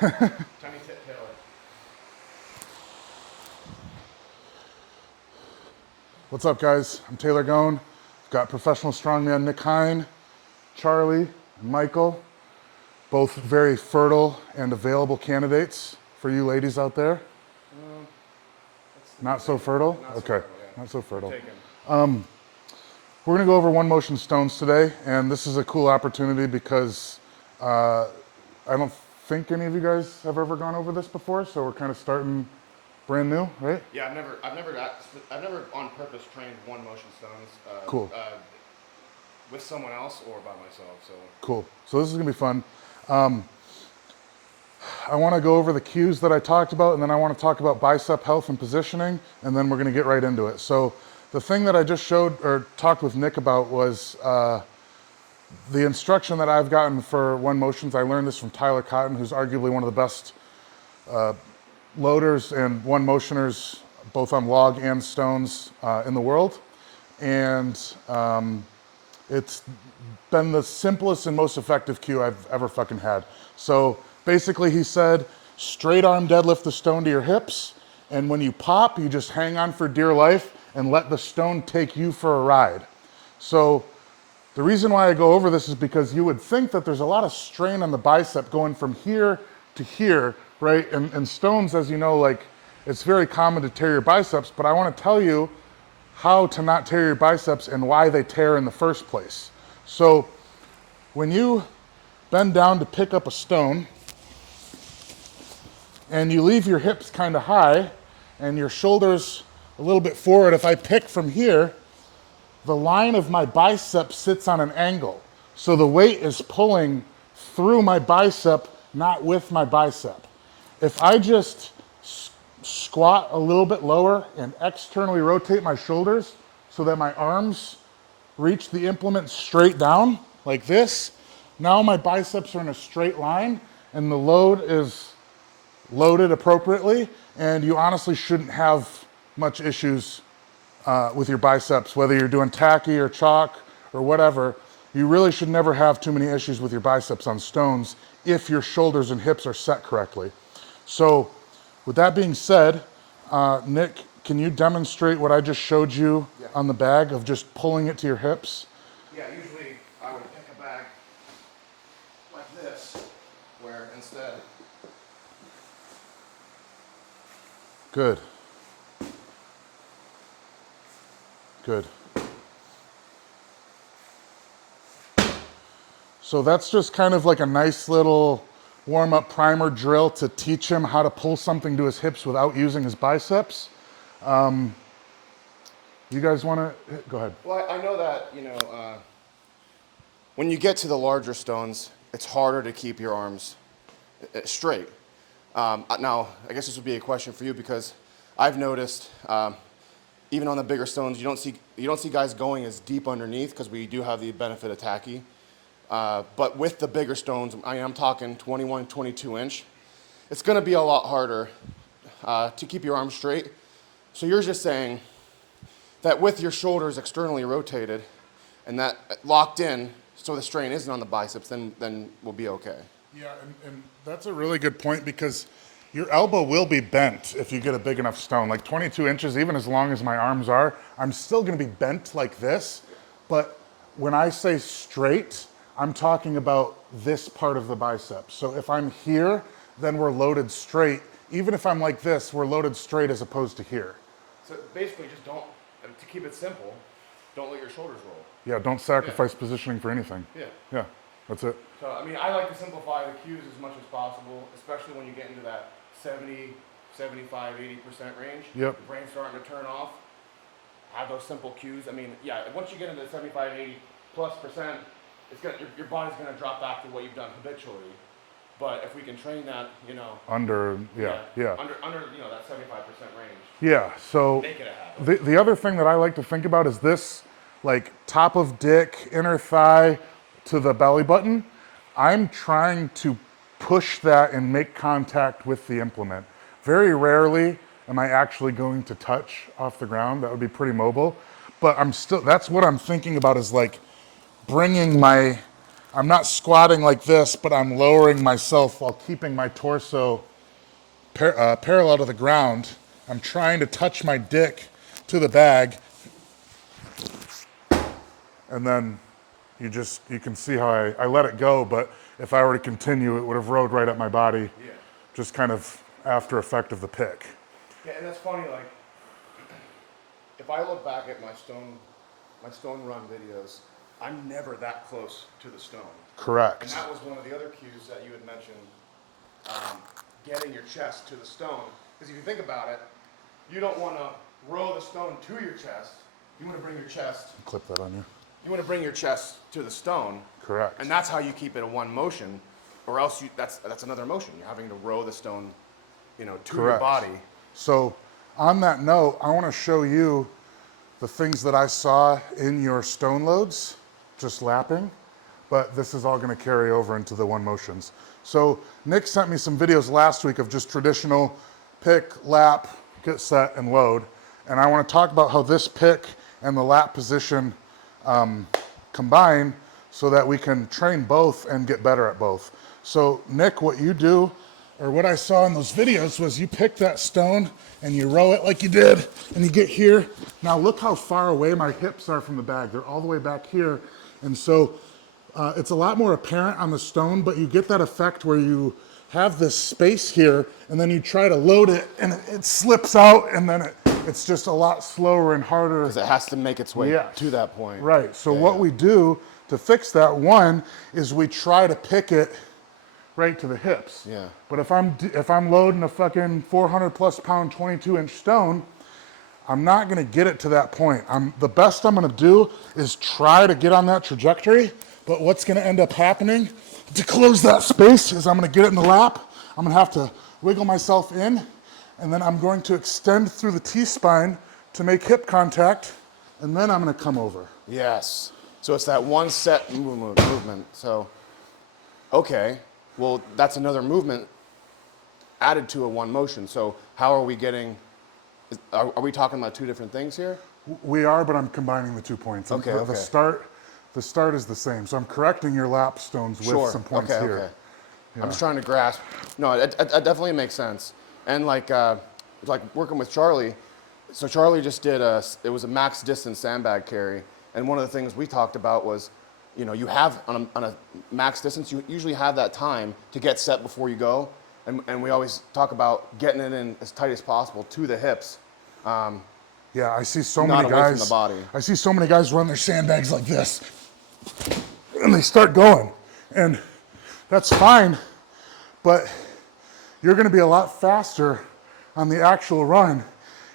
Tiny Tit Taylor. What's up, guys? I'm Taylor Gone. I've got professional strongman Nick Hein, Charlie, and Michael, both very fertile and available candidates for you ladies out there. Not so fertile? Not so Okay, fertile, yeah. not so fertile. Taken. We're gonna go over one motion stones today, and this is a cool opportunity because I don't think any of you guys have ever gone over this before, so we're kind of starting brand new, right? Yeah, I've never on purpose trained one motion stones. Cool. With someone else or by myself. So Cool. So this is gonna be fun. I want to go over the cues that I talked about, and then I want to talk about bicep health and positioning, and then we're going to get right into it. So the thing that I just showed or talked with Nick about was the instruction that I've gotten for one motions. I learned this from Tyler Cotton, who's arguably one of the best loaders and one motioners, both on log and stones in the world. And it's been the simplest and most effective cue I've ever fucking had. So basically he said, straight arm deadlift the stone to your hips, and when you pop, you just hang on for dear life and let the stone take you for a ride. So the reason why I go over this is because you would think that there's a lot of strain on the bicep going from here to here, right? And stones, as you know, like, it's very common to tear your biceps, but I want to tell you how to not tear your biceps and why they tear in the first place. So when you bend down to pick up a stone and you leave your hips kind of high and your shoulders a little bit forward, if I pick from here, the line of my bicep sits on an angle. So the weight is pulling through my bicep, not with my bicep. If I just squat a little bit lower and externally rotate my shoulders so that my arms reach the implement straight down like this, now my biceps are in a straight line and the load is loaded appropriately, and you honestly shouldn't have much issues with your biceps, whether you're doing tacky or chalk or whatever. You really should never have too many issues with your biceps on stones if your shoulders and hips are set correctly. So with that being said, Nick, can you demonstrate what I just showed you on the bag of just pulling it to your hips? yeah, usually I would pick a bag like this, where instead Good. Good. So that's just kind of like a nice little warm-up primer drill to teach him how to pull something to his hips without using his biceps. You guys want to go ahead? Well, I know that, when you get to the larger stones, it's harder to keep your arms straight. Now, I guess this would be a question for you because I've noticed, even on the bigger stones, you don't see guys going as deep underneath because we do have the benefit of tacky. But with the bigger stones, I'm talking 21, 22 inch, it's going to be a lot harder to keep your arms straight. So you're just saying that with your shoulders externally rotated and that locked in so the strain isn't on the biceps, then we'll be okay. Yeah, and that's a really good point because your elbow will be bent if you get a big enough stone. Like 22 inches, even as long as my arms are, I'm still going to be bent like this. But when I say straight, I'm talking about this part of the bicep. So if I'm here, then we're loaded straight. Even if I'm like this, we're loaded straight as opposed to here. So basically just don't, to keep it simple, don't let your shoulders roll. Yeah, don't sacrifice positioning for anything. Yeah. Yeah, that's it. So, I mean, I like to simplify the cues as much as possible, especially when you get into that 70, 75, 80% range. Yep. The brain's starting to turn off. Have those simple cues. I mean, yeah, once you get into 75, 80 plus %, your body's going to drop back to what you've done habitually. But if we can train that, Under, yeah. under that 75% range. Yeah, so Make it a habit. the other thing that I like to think about is this, like top of dick, inner thigh to the belly button. I'm trying to push that and make contact with the implement. Very rarely am I actually going to touch off the ground. That would be pretty mobile. But that's what I'm thinking about is like bringing my I'm not squatting like this, but I'm lowering myself while keeping my torso parallel to the ground. I'm trying to touch my dick to the bag. And then you can see how I let it go, but if I were to continue, it would have rode right up my body. Yeah. Just kind of after effect of the pick. Yeah, and that's funny, like, if I look back at my stone run videos, I'm never that close to the stone. Correct. And that was one of the other cues that you had mentioned, getting your chest to the stone. Because if you think about it, you don't want to row the stone to your chest. You want to bring your chest. Clip that on you. You want to bring your chest to the stone. Correct. And that's how you keep it in one motion, or else that's another motion. You're having to row the stone, to Correct. your body. So on that note, I want to show you the things that I saw in your stone loads, just lapping, but this is all going to carry over into the one motions. So Nick sent me some videos last week of just traditional pick, lap, get set, and load. And I want to talk about how this pick and the lap position combine so that we can train both and get better at both. So Nick, what you do, or what I saw in those videos, was you pick that stone and you row it like you did, and you get here. Now look how far away my hips are from the bag. They're all the way back here. And so it's a lot more apparent on the stone, but you get that effect where you have this space here, and then you try to load it, and it slips out, and then it's just a lot slower and harder. Because it has to make its way to that point. Right, so what we do to fix that, one, is we try to pick it right to the hips. Yeah. But if I'm loading a fucking 400 plus pound 22-inch stone, I'm not gonna get it to that point. The best I'm gonna do is try to get on that trajectory, but what's gonna end up happening to close that space is I'm gonna get it in the lap, I'm gonna have to wiggle myself in, and then I'm going to extend through the T-spine to make hip contact, and then I'm gonna come over. Yes. So it's that one set movement. So, okay, well, that's another movement added to a one motion. So how are we getting, are we talking about two different things here? We are, but I'm combining the 2 points. Okay, The okay. start is the same. So I'm correcting your lap stones with some points here. Okay. I'm just trying to grasp. No, it definitely makes sense. And like working with Charlie, so Charlie just did it was a max distance sandbag carry. And one of the things we talked about was, you have on a max distance, you usually have that time to get set before you go. And we always talk about getting it in as tight as possible to the hips. Yeah, I see so Not many away from guys. the body. I see so many guys run their sandbags like this, and they start going, and that's fine, but you're going to be a lot faster on the actual run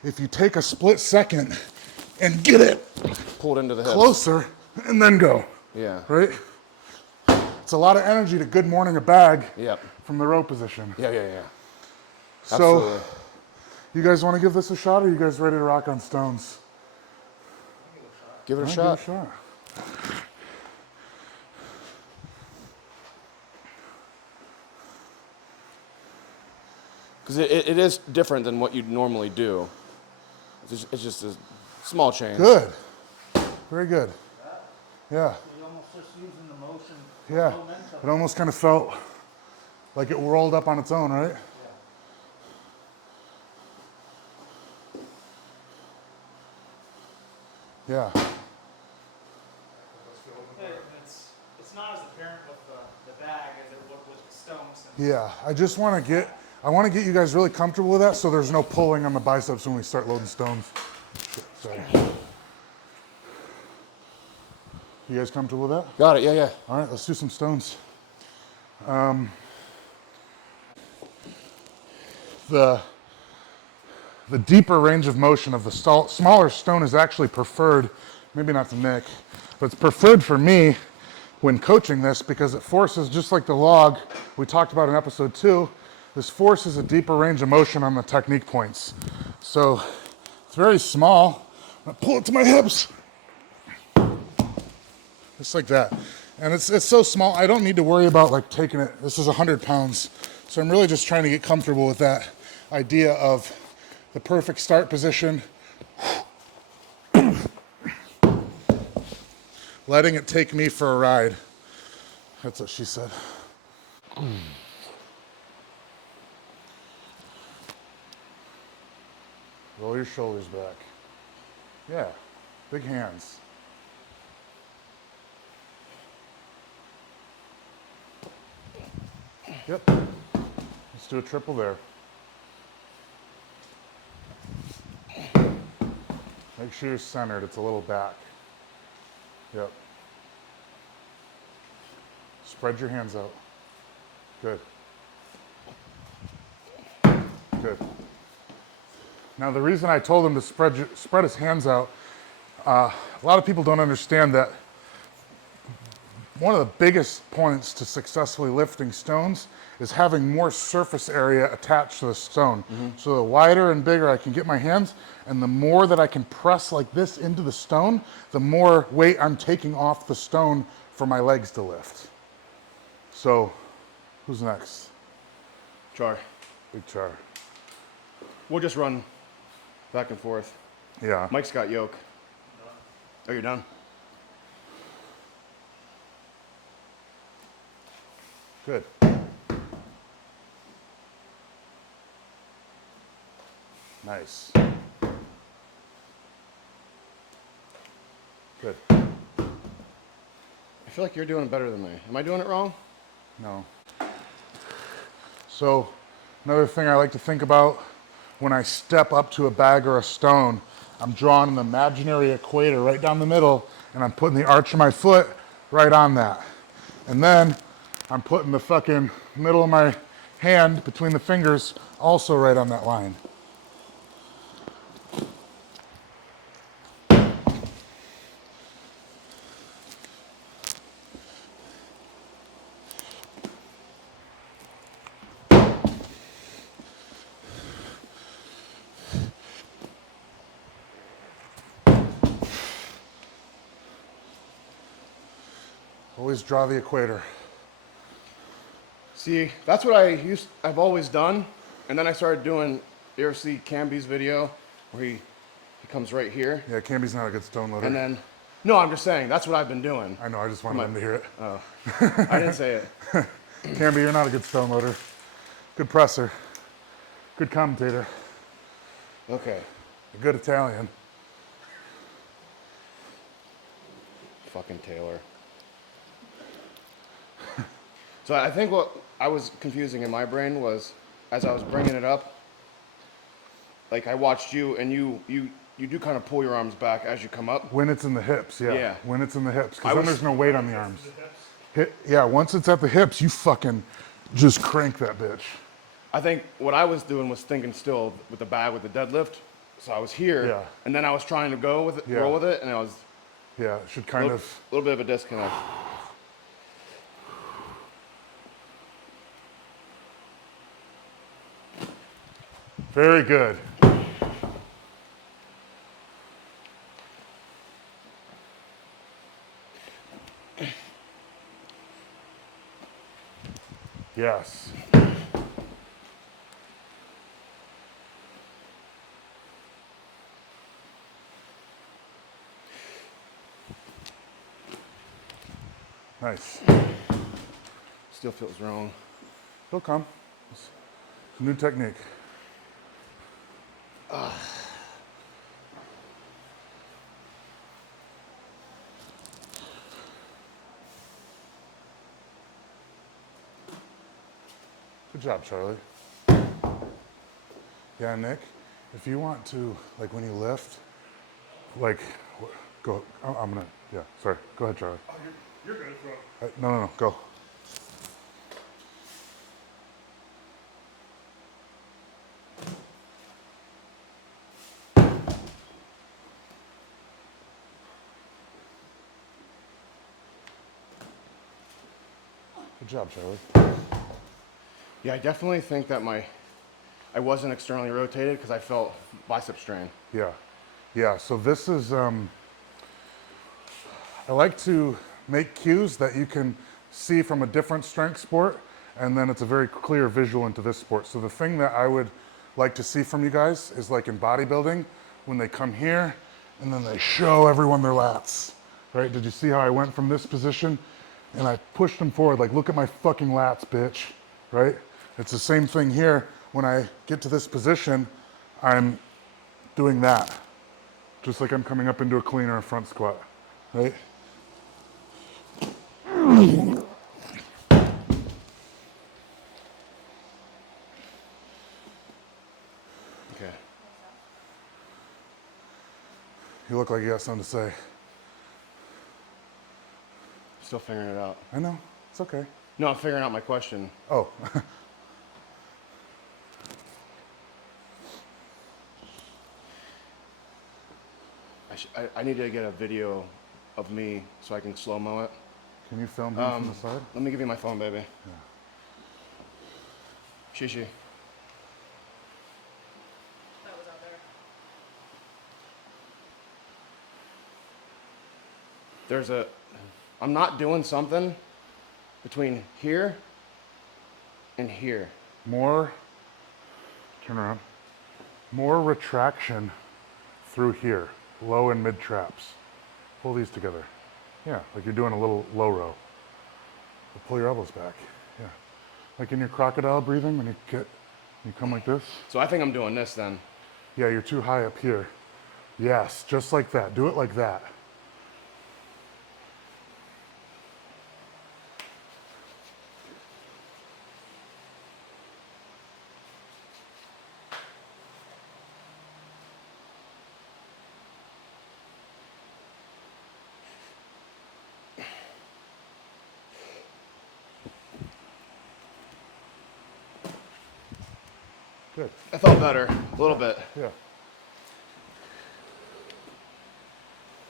if you take a split second and get it Pulled into the hips. closer and then go. Yeah. Right? It's a lot of energy to good morning a bag Yep. from the row position. Yeah. So, Absolutely. you guys want to give this a shot, or are you guys ready to rock on stones? Give it a All right, shot. give it a shot. Because it is different than what you'd normally do. It's just a small change. Good. Very good. Yeah. You're almost just using the motion. Yeah. momentum. It almost kind of felt like it rolled up on its own, right? Yeah. It's not as apparent with the bag as it would with the stones. Yeah. I want to get you guys really comfortable with that so there's no pulling on the biceps when we start loading stones. Shit, sorry. You guys comfortable with that? Got it. Yeah. All right, let's do some stones. The deeper range of motion of the smaller stone is actually preferred, maybe not to Nick, but it's preferred for me when coaching this because it forces, just like the log we talked about in episode 2, this forces a deeper range of motion on the technique points. So it's very small. I pull it to my hips. Just like that. And it's so small, I don't need to worry about like taking it. This is 100 pounds. So I'm really just trying to get comfortable with that idea of the perfect start position. Letting it take me for a ride. That's what she said. Roll your shoulders back. Yeah, big hands. Yep. Let's do a triple there. Make sure you're centered. It's a little back. Yep. Spread your hands out. Good. Good. Now the reason I told him to spread his hands out, a lot of people don't understand that one of the biggest points to successfully lifting stones is having more surface area attached to the stone. So the wider and bigger I can get my hands, and the more that I can press like this into the stone, the more weight I'm taking off the stone for my legs to lift. So, who's next? Char. Big Char. We'll just run back and forth. Yeah. Mike's got yoke. Oh, you're done? Good. Nice. Good. I feel like you're doing better than me. Am I doing it wrong? No. So, another thing I like to think about when I step up to a bag or a stone, I'm drawing an imaginary equator right down the middle, and I'm putting the arch of my foot right on that. And then I'm putting the fucking middle of my hand between the fingers also right on that line. Always draw the equator. See, that's what I've always done. And then I started doing, you ever see Camby's video where he comes right here? Yeah, Camby's not a good stone loader. And then, no, I'm just saying, that's what I've been doing. I know, I just wanted them to hear it. Oh, I didn't say it. Camby, you're not a good stone loader. Good presser. Good commentator. Okay. A good Italian. Fucking Taylor. So I think what I was confusing in my brain was, as I was bringing it up, like I watched you and you do kind of pull your arms back as you come up. When it's in the hips, yeah. Yeah. When it's in the hips, I because then was- there's no weight on the arms. Yeah, once it's at the hips, you fucking just crank that bitch. I think what I was doing was thinking still with the bag with the deadlift. So I was here, Yeah. and then I was trying to go with it, Yeah. roll with it, and I was Yeah, it should a kind little, of, little bit of a disconnect. very good. Yes. Nice. Still feels wrong. He'll come. It's a new technique. Good job, Charlie. Yeah, Nick, if you want to, like when you lift, like, go, I'm gonna, yeah, sorry. Go ahead, Charlie. Oh, you're good. No, go. Good job, Charlie. Yeah, I definitely think that I wasn't externally rotated because I felt bicep strain. Yeah, yeah. So this is, I like to make cues that you can see from a different strength sport, and then it's a very clear visual into this sport. So the thing that I would like to see from you guys is like in bodybuilding, when they come here, and then they show everyone their lats, right? Did you see how I went from this position and I push them forward, like, look at my fucking lats, bitch, right? It's the same thing here. When I get to this position, I'm doing that, just like I'm coming up into a clean or a front squat, right? Okay. You look like you got something to say. Still figuring it out. I know, it's okay. No, I'm figuring out my question. Oh, I need to get a video of me so I can slow-mo it. can you film him from the side? Let me give you my phone, baby. Shishi. That was out there. I'm not doing something between here and here. More, turn around, more retraction through here, low and mid traps. Pull these together. Yeah, like you're doing a little low row. But pull your elbows back. Yeah. Like in your crocodile breathing when you come like this. So I think I'm doing this then. Yeah, you're too high up here. Yes, just like that. Do it like that. Good. I felt better, a little bit. Yeah.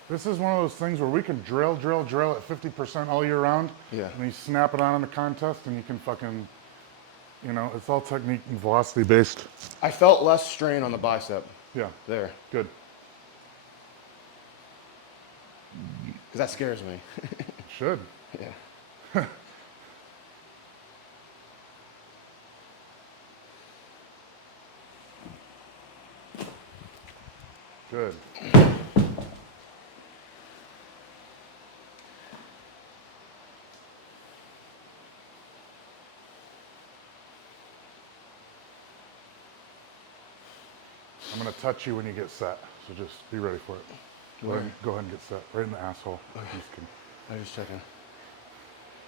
This is one of those things where we can drill at 50% all year round. Yeah. And you snap it on in the contest and you can fucking, you know, it's all technique and velocity based. I felt less strain on the bicep Yeah. there, Good. because that scares me. Should. Yeah. Good. I'm going to touch you when you get set, so just be ready for it. Go ahead and get set. Right in the asshole. Just kidding. I'm just checking.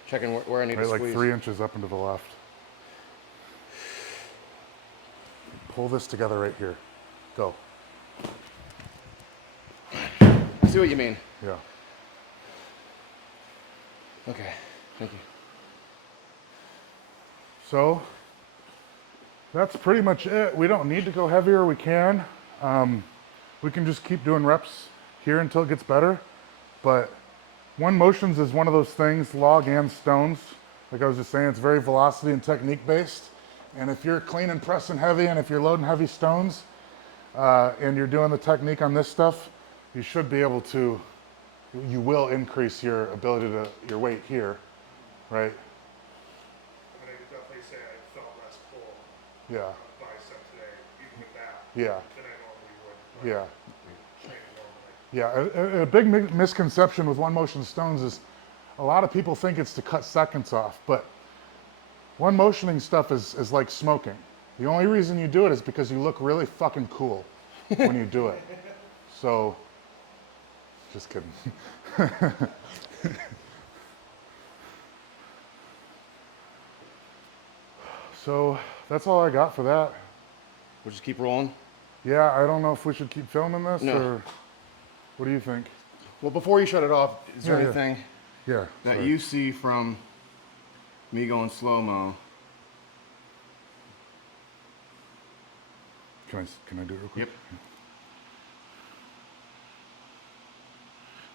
Checking where I need Right, to like squeeze. 3 inches up and to the left. Pull this together right here. Go. I see what you mean. Yeah. Okay, thank you. So that's pretty much it. We don't need to go heavier. We can. We can just keep doing reps here until it gets better. But one motions is one of those things, log and stones. Like I was just saying, it's very velocity and technique based. And if you're clean and pressing heavy, and if you're loading heavy stones, and you're doing the technique on this stuff, you should be able to, you will increase your ability to, your weight here, right? I mean, I could definitely say I felt less pull Yeah, on the bicep today, even with that, yeah, than I normally would. yeah. Train normally. Yeah, a big misconception with one motion stones is a lot of people think it's to cut seconds off, but one motioning stuff is like smoking. The only reason you do it is because you look really fucking cool when you do it. So, just kidding. So, that's all I got for that. We'll just keep rolling. Yeah, I don't know if we should keep filming this No. or what do you think? Well, before you shut it off, is there Yeah, yeah. anything Yeah. that sorry. you see from me going slow-mo? Can I do it real quick? Yep.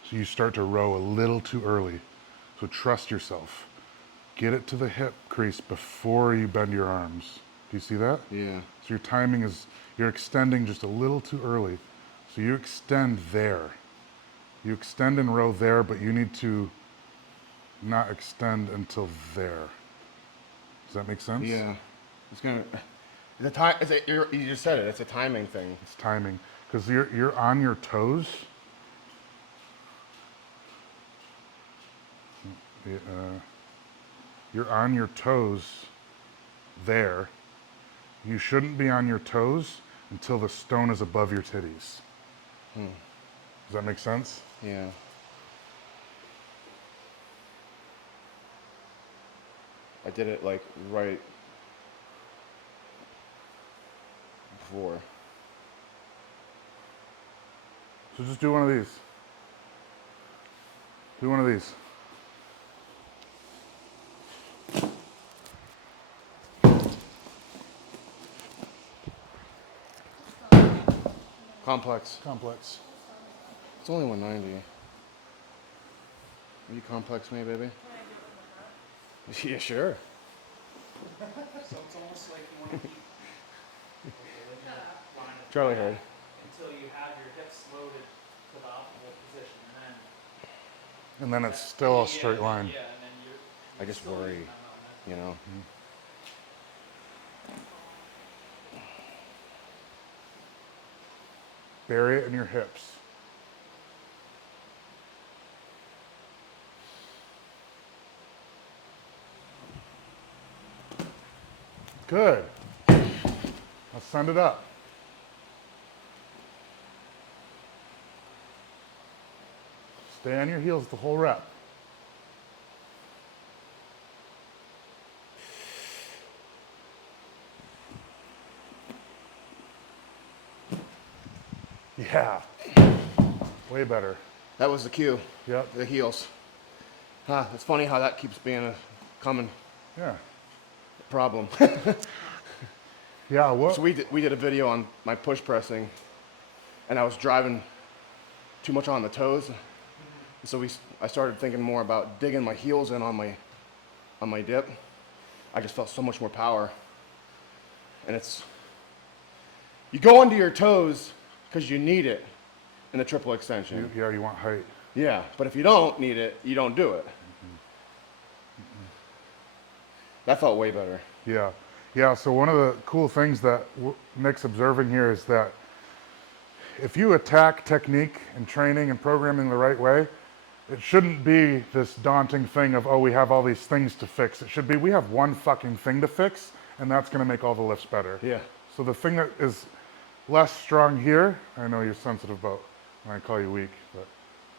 So you start to row a little too early. So trust yourself. Get it to the hip crease before you bend your arms. Do you see that? Yeah. So your timing is, you're extending just a little too early. So you extend there. You extend and row there, but you need to not extend until there. Does that make sense? Yeah. It's gonna. The time. You just said it. It's a timing thing. It's timing. Because you're on your toes. You're on your toes there. You shouldn't be on your toes until the stone is above your titties. Does that make sense? Yeah. I did it like right before. So just do one of these. Do one of these. Complex. Complex. It's only 190. Will you complex me, baby? Yeah, sure. So it's almost like you want to keep line of Charlie heard. until you have your hips loaded to the optimal position, and And then it's still a then straight line. Yeah, and then you're I just still worry, using that mountain. you know. Bury it in your hips. Good. Let's send it up. Stay on your heels the whole rep. Yeah. Way better. That was the cue. Yep. The heels. It's funny how that keeps being a common Yeah. problem. Yeah, what? So we did a video on my push pressing, and I was driving too much on the toes. So I started thinking more about digging my heels in on my dip. I just felt so much more power. And you go into your toes because you need it in the triple extension. You want height. Yeah, but if you don't need it, you don't do it. That felt way better. Yeah. Yeah, so one of the cool things that Nick's observing here is that if you attack technique and training and programming the right way, it shouldn't be this daunting thing of, oh, we have all these things to fix. It should be, we have one fucking thing to fix, and that's going to make all the lifts better. Yeah. So the thing that is less strong here, I know you're sensitive about when I call you weak, but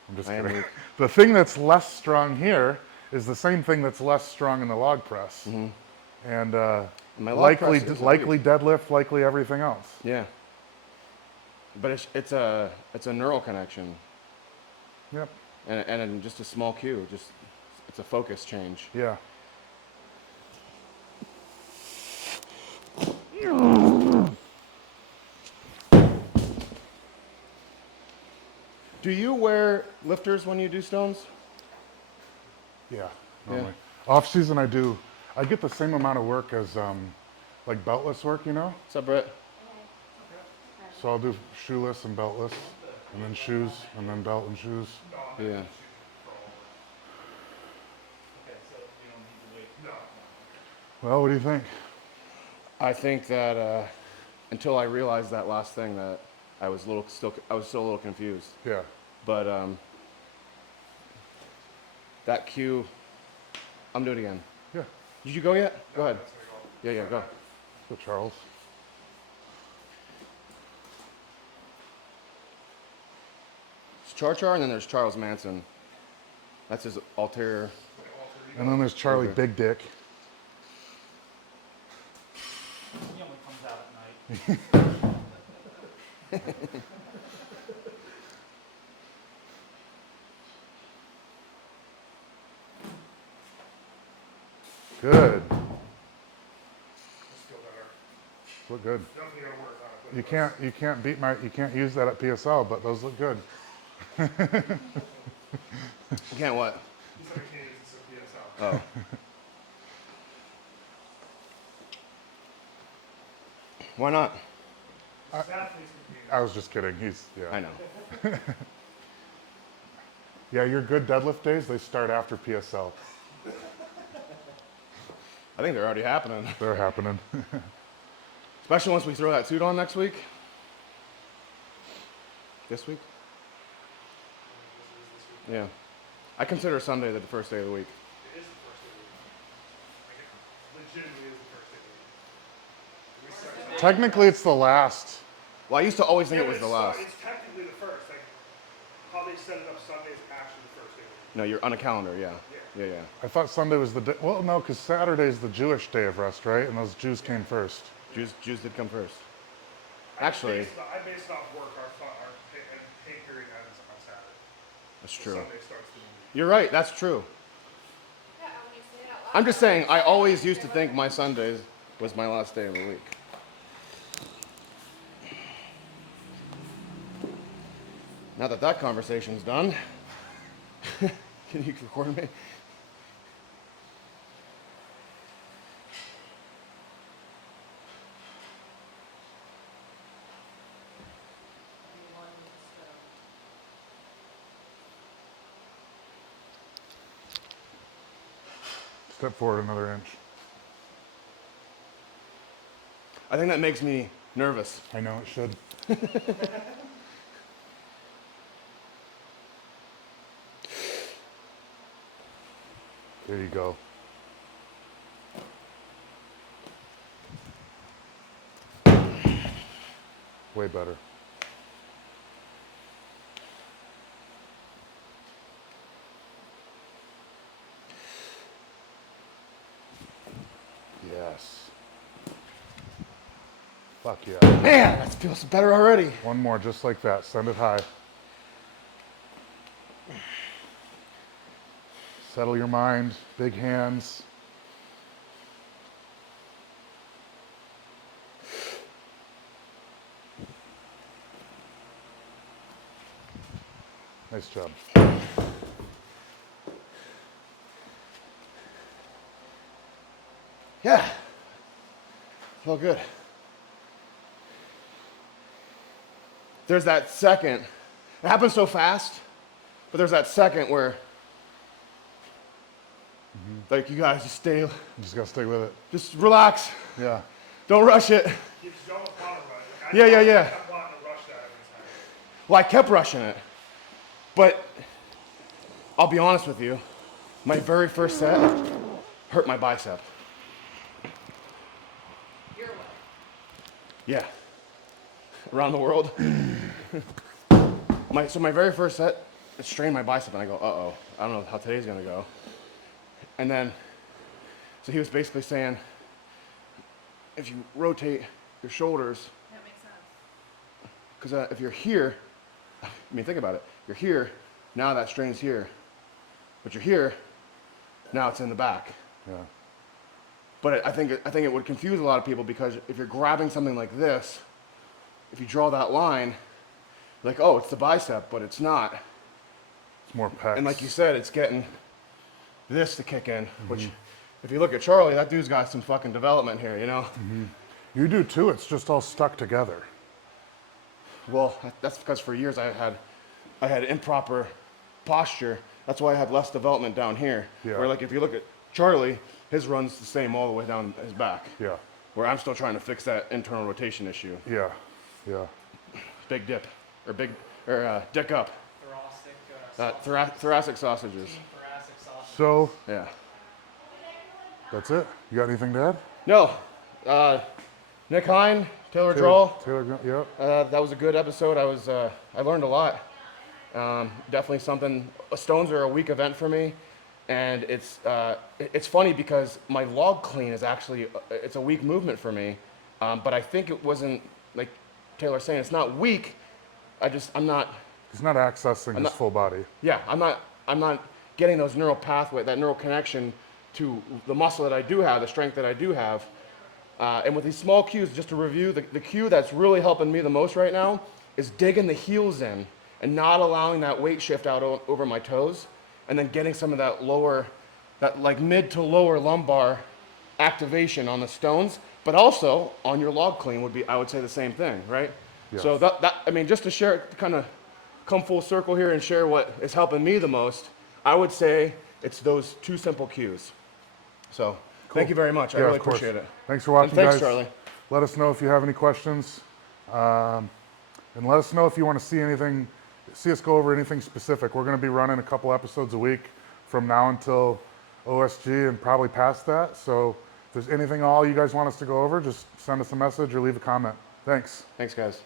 I'm just I am kidding. weak. The thing that's less strong here is the same thing that's less strong in the log press. And My log likely press is likely deadlift, likely everything else. Yeah. But it's a neural connection, Yep. and just a small cue. It's a focus change. Yeah. Do you wear lifters when you do stones? Yeah. Normally. Off season, I get the same amount of work as like beltless work, you know? What's up, Brett? So I'll do shoeless and beltless, and then shoes, and then belt and shoes. Yeah. Okay, so you don't need to wait. No. Well, what do you think? I think that until I realized that last thing, that I was still a little confused. Yeah. But that cue, I'm doing it again. Yeah. Did you go yet? Go ahead. Yeah, go. So Charles. It's Char, and then there's Charles Manson. That's his ulterior. And then there's Charlie Big Dick. He only comes out at night. Good. Let's feel better. Look good. Definitely gotta work on it. You can't use that at PSL, but those look good. You can't what? He said I can't use this at PSL. Oh. Why not? Athletes compete. I was just kidding. I know. Yeah, your good deadlift days, they start after PSL. I think they're already happening. They're happening. Especially once we throw that suit on next week. This week? Yeah. I consider Sunday the first day of the week. legitimately is the first day of the week. We start Sunday. Technically, it's the last. Well, I used to always think Yeah, it but was the last. It's technically the first. Like, how they set it up Sunday is actually the first day of the week. No, you're on a calendar, yeah. Yeah. I thought Sunday was the day. Well, no, because Saturday's the Jewish day of rest, right? And those Jews came first. Jews did come first. I Actually, base it off work. Our pay period ends on Saturday. that's So true. Sunday starts the new week. You're right, that's true. Yeah, when you say it out loud. I'm just saying, I always used to think my Sundays was my last day of the week. Now that that conversation's done, can you record me? Step forward another inch. I think that makes me nervous. I know it should. There you go. Way better. Yes. Fuck yeah. Man, that feels better already. One more, just like that. Send it high. Settle your mind. Big hands. Nice job. Yeah. Felt good. There's that second. It happens so fast, but there's that second where, like, you guys just stay, You just gotta stay with it. just relax. Yeah. Don't rush it. You just don't want to rush. Like, Yeah. I kept wanting to rush that every time. Well, I kept rushing it, but I'll be honest with you, my very first set hurt my bicep. Your way. Yeah. Around the world. So my very first set, it strained my bicep, and I go, uh-oh, I don't know how today's gonna go. And then, so he was basically saying, if you rotate your shoulders, That makes sense. because if you're here, I mean, think about it. You're here, now that strain's here. But you're here, now it's in the back. Yeah. But I think it would confuse a lot of people, because if you're grabbing something like this, if you draw that line, like, oh, it's the bicep, but it's not. It's more pecs. And like you said, it's getting this to kick in, which, if you look at Charlie, that dude's got some fucking development here, you know? You do too. It's just all stuck together. Well, that's because for years I had improper posture. That's why I had less development down here. Yeah. Where, like, if you look at Charlie, his run's the same all the way down his back. Yeah. Where I'm still trying to fix that internal rotation issue. Yeah. Yeah. Big dip, or dick up. Thoracic sausages. Thoracic sausage. So Yeah. that's it. You got anything to add? No. Nick Hein, Taylor Drawl. Taylor, yeah. That was a good episode. I learned a lot. Definitely something. Stones are a week event for me, and it's funny because my log clean is actually it's a weak movement for me, but I think it wasn't, like Taylor's saying, it's not weak. I'm not. He's not accessing his full body. Yeah, I'm not getting those neural pathway, that neural connection to the muscle that I do have, the strength that I do have. And with these small cues, just to review, the cue that's really helping me the most right now is digging the heels in and not allowing that weight shift out over my toes, and then getting some of that lower, that like mid to lower lumbar activation on the stones, but also on your log clean would be, I would say, the same thing, right? Yes. So I mean, just to share, kind of come full circle here and share what is helping me the most, I would say it's those two simple cues. So thank you very much. I Yeah, really of course. appreciate it. Thanks for watching, And thanks, guys. Charlie. Let us know if you have any questions. And let us know if you want to see us go over anything specific. We're going to be running a couple episodes a week from now until OSG and probably past that. So If there's anything all you guys want us to go over, just send us a message or leave a comment. Thanks. Thanks, guys.